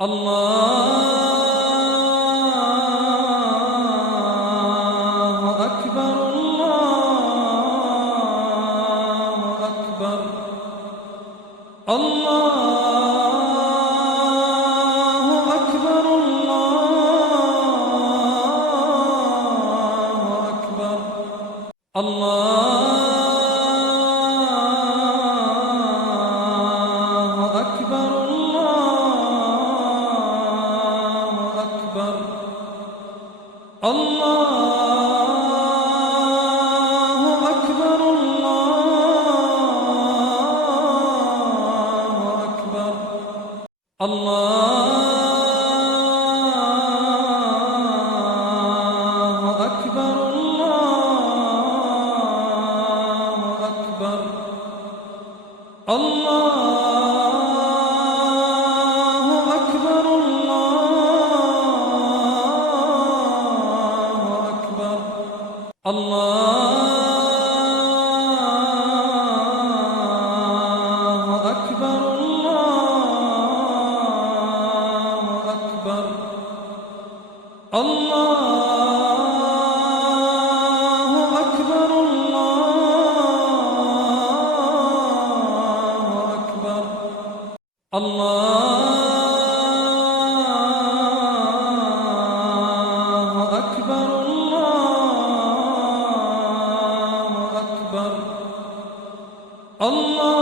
الله أكبر الله أكبر الله أكبر الله أكبر الله أكبر الله أكبر الله أكبر الله أكبر الله أكبر الله أكبر الله أكبر الله أكبر الله أكبر الله أكبر الله أكبر الله أكبر الله أكبر الله أكبر الله